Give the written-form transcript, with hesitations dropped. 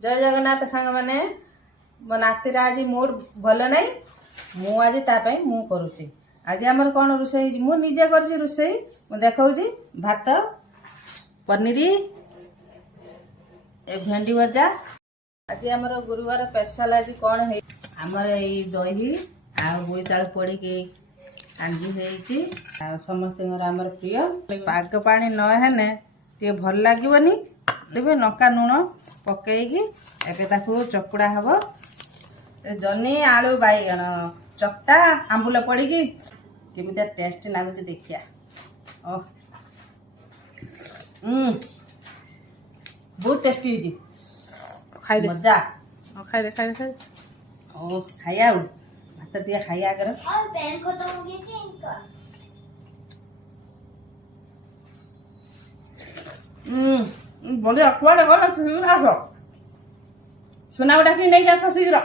जय जगन्नाथ सांग मैंने मो नातीर आज मूड भल ना मु आज तापाई मु करुच्ची आज आमर कौन रोषे मु निजे कर रोषे मु देखा भात पनीर ए भेंडी भजा आज आमर गुरुवार स्पेशल आज कौन है आमर ये दही आ बोईताल पड़ी कांजी होती समस्त आमर प्रिय पाग पानी नहेने टे भल लगे तेज नका लुण पकईकी एवं चकुड़ा हम जनी आलू बैगन चकटा आंबुल पड़ी केमी टेस्ट लगुच देखिया बहुत टेस्टी खाई दे मजा खाई दे खाई दे खाई ओ खाया भात टे खाया कर बोले कुआड़े गल शीघ्र आस सुना डाक नहीं आस शीघ्र